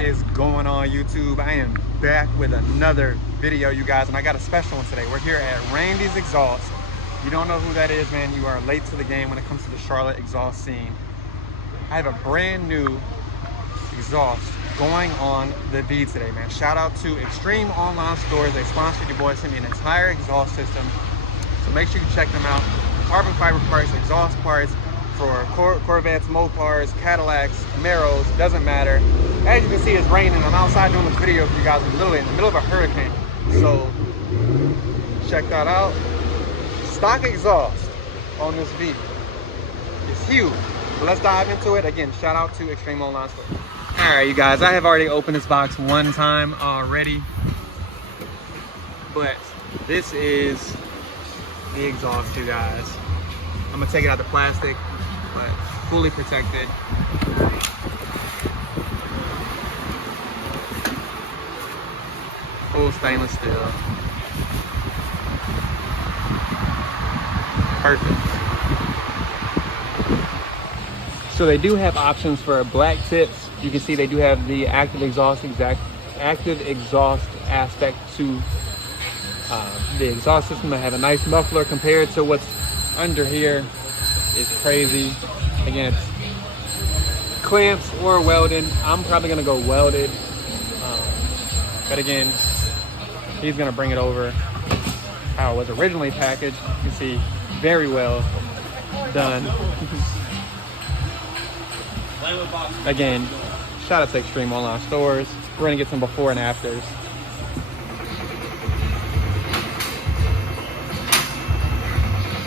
is going on, YouTube? I am back with another video, you guys, and I got a special one today. We're here at Randy's Exhaust. You don't know who that is, man, you are late to the game when it comes to the Charlotte exhaust scene. I have a brand new exhaust going on the V today, man. Shout out to Extreme Online Stores. They sponsored your boy, sent me an entire exhaust system, so make sure you check them out. Carbon fiber parts, exhaust parts for Corvettes, Mopars, Cadillacs, Camaros, doesn't matter. As you can see, it's raining. I'm outside doing this video for you guys. I'm literally in the middle of a hurricane, so check that out. Stock exhaust on this V is huge. So let's dive into it. Again, shout out to Extreme Online Store. All right, you guys, I have already opened this box one time already, but this is the exhaust, you guys. I'm gonna take it out the plastic, but fully protected. Full stainless steel. Perfect. So they do have options for black tips. You can see they do have the active exhaust aspect to the exhaust system. They have a nice muffler compared to what's under here. Is crazy. Again, it's clamps or welded. I'm probably gonna go welded, but again, he's gonna bring it over how it was originally packaged. You can see very well done. Again, shout out to Extreme Online Stores. We're gonna get some before and afters.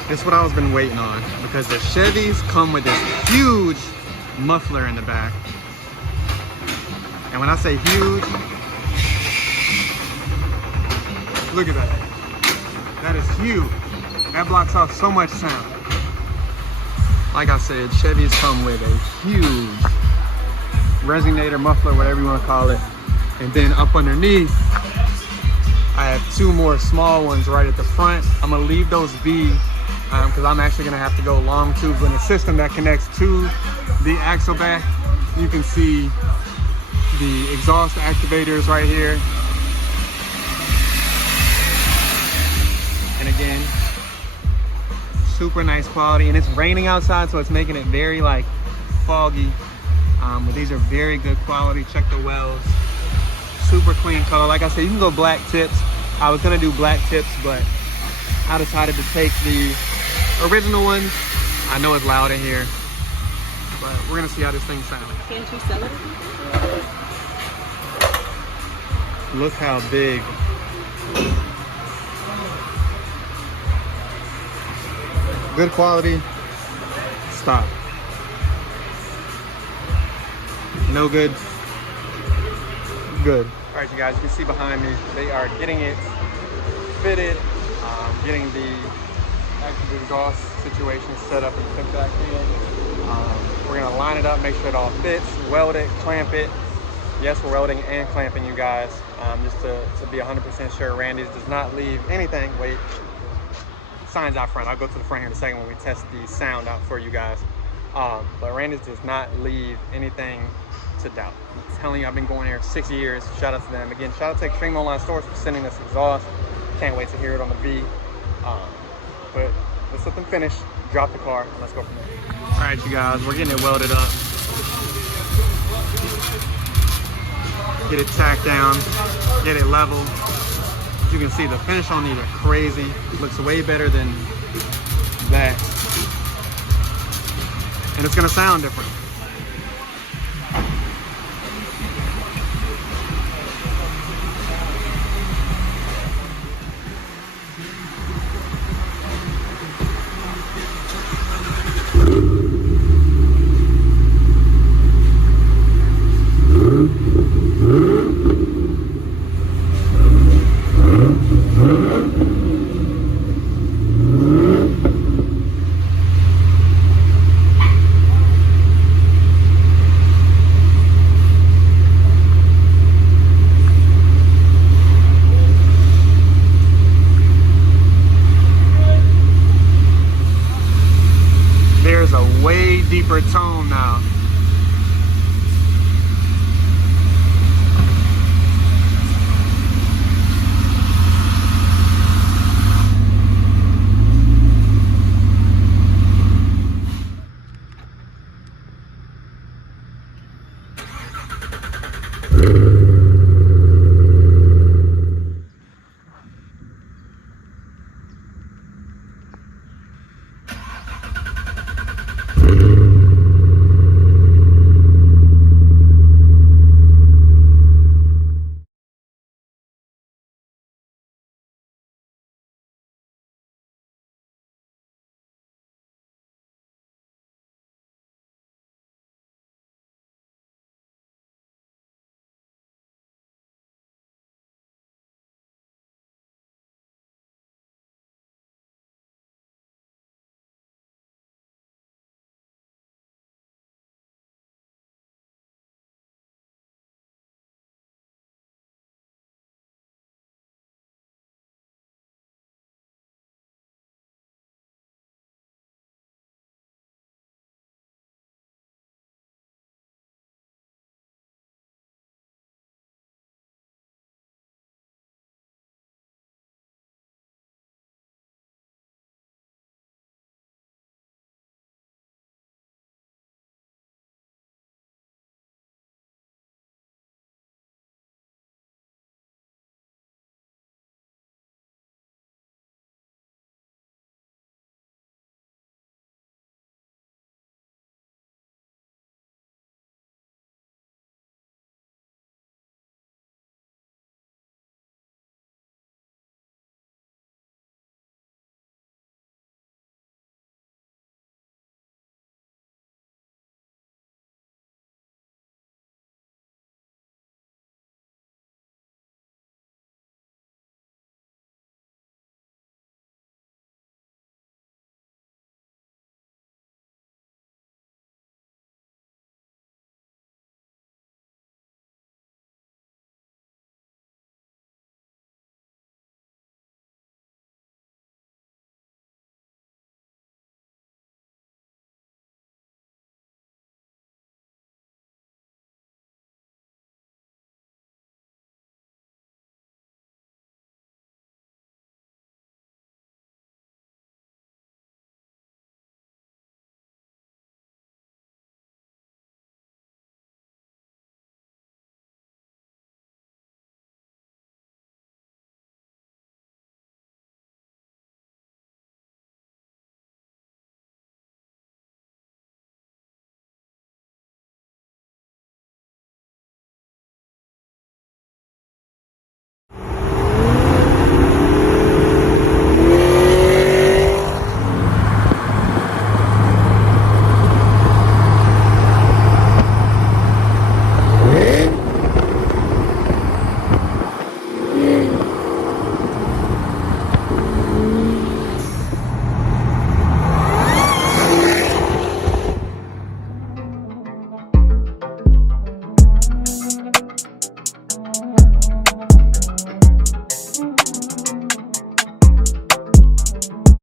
This is what I was been waiting on, because the Chevys come with this huge muffler in the back. And when I say huge, look at that. That is huge. That blocks off so much sound. Like I said, Chevys come with a huge resonator, muffler, whatever you want to call it. And then up underneath, I have two more small ones right at the front. I'm gonna leave those be, because I'm actually gonna have to go long tubes in a system that connects to the axle back. You can see the exhaust activators right here. And again, super nice quality, and it's raining outside, so it's making it very like foggy, but these are very good quality. Check the welds, super clean color. Like I said, you can go black tips. I was gonna do black tips, but I decided to take the original ones. I know it's loud in here, but we're gonna see how this thing sounds. Can't you sell it? Look how big. Good quality. Stop. No good. Good. All right, you guys, you can see behind me, they are getting it fitted, getting the active exhaust situation set up and put back in. We're gonna line it up, make sure it all fits, weld it, clamp it. Yes, we're welding and clamping, you guys, just to be 100% sure Randy's does not leave anything. Wait. Signs out front. I'll go to the front here in a second when we test the sound out for you guys. But Randy's does not leave anything to doubt. I'm telling you, I've been going here 6 years. Shout out to them. Again, shout out to Extreme Online Stores for sending this exhaust. Can't wait to hear it on the V. But let's let them finish, drop the car, and let's go from there. All right, you guys, we're getting it welded up. Get it tacked down, get it level. You can see the finish on these are crazy. Looks way better than that. And it's gonna sound different. deeper tone now. Bye.